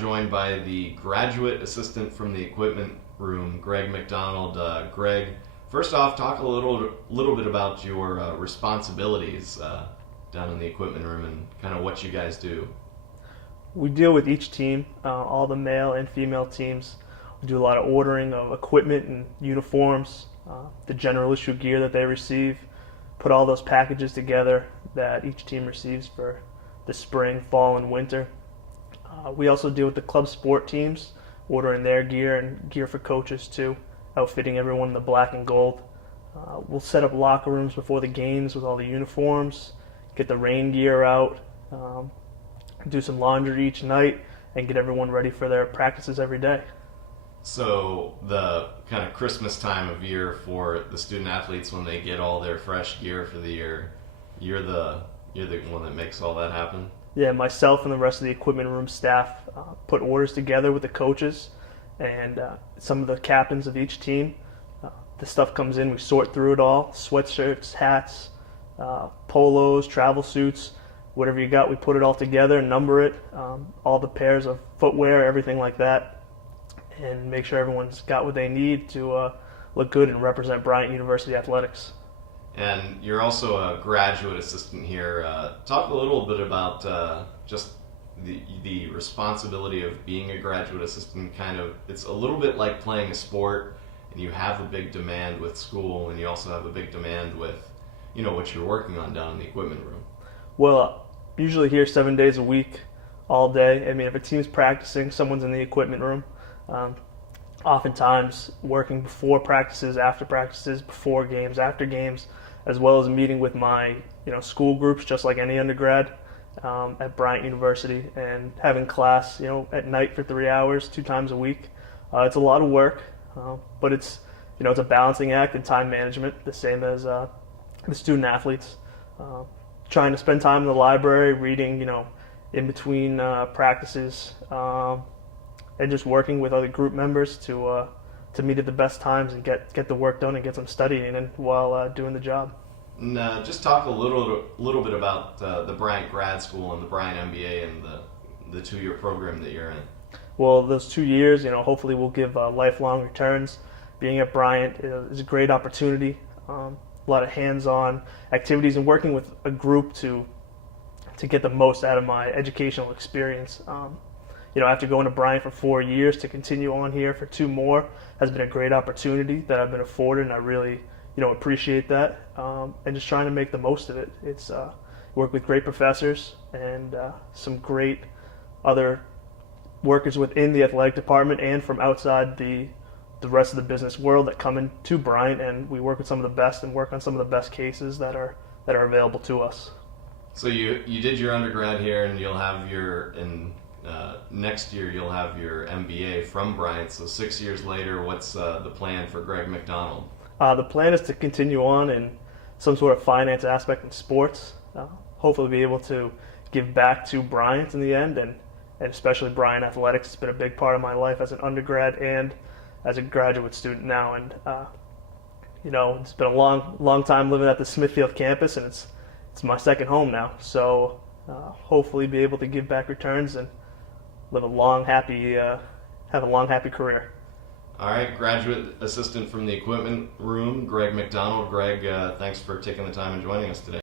Joined by the graduate assistant from the equipment room, Greg McDonald. Greg, first off, talk a little bit about your responsibilities down in the equipment room and kind of what you guys do. We deal with each team, all the male and female teams. We do a lot of ordering of equipment and uniforms, the general issue gear that they receive, put all those packages together that each team receives for the spring, fall, and winter. We also deal with the club sport teams, ordering their gear and gear for coaches too, outfitting everyone in the black and gold. We'll set up locker rooms before the games with all the uniforms, get the rain gear out, do some laundry each night, and get everyone ready for their practices every day. So the kind of Christmas time of year for the student athletes, when they get all their fresh gear for the year, you're the one that makes all that happen? Yeah, myself and the rest of the equipment room staff put orders together with the coaches and some of the captains of each team. The stuff comes in, we sort through it all: sweatshirts, hats, polos, travel suits, whatever you got. We put it all together, number it, all the pairs of footwear, everything like that, and make sure everyone's got what they need to look good and represent Bryant University athletics. And you're also a graduate assistant here. Talk a little bit about just the responsibility of being a graduate assistant. It's a little bit like playing a sport, and you have a big demand with school, and you also have a big demand with, what you're working on down in the equipment room. Well, usually here 7 days a week, all day. I mean, if a team's practicing, someone's in the equipment room. Oftentimes working before practices, after practices, before games, after games, as well as meeting with my school groups just like any undergrad at Bryant University, and having class at night for 3 hours 2 times a week. It's a lot of work, but it's a balancing act and time management, the same as the student athletes. Trying to spend time in the library, reading in between practices, and just working with other group members to meet at the best times and get the work done and get some studying in while doing the job. And just talk a little bit about the Bryant Grad School and the Bryant MBA and the 2-year program that you're in. Well, those 2 years, hopefully will give lifelong returns. Being at Bryant is a great opportunity. A lot of hands-on activities and working with a group to get the most out of my educational experience. After going to Bryant for 4 years, to continue on here for 2 more has been a great opportunity that I've been afforded, and I really appreciate that, and just trying to make the most of it. It's work with great professors and some great other workers within the athletic department and from outside the rest of the business world that come into Bryant, and we work with some of the best and work on some of the best cases that are available to us. So you did your undergrad here, and you'll have next year you'll have your MBA from Bryant. So 6 years later, what's the plan for Greg McDonald? The plan is to continue on in some sort of finance aspect in sports. Hopefully be able to give back to Bryant in the end, and especially Bryant athletics. It's been a big part of my life as an undergrad and as a graduate student now. And it's been a long time living at the Smithfield campus, and it's my second home now. So hopefully be able to give back returns and live have a long, happy career. All right, graduate assistant from the equipment room, Greg McDonald. Greg, thanks for taking the time and joining us today.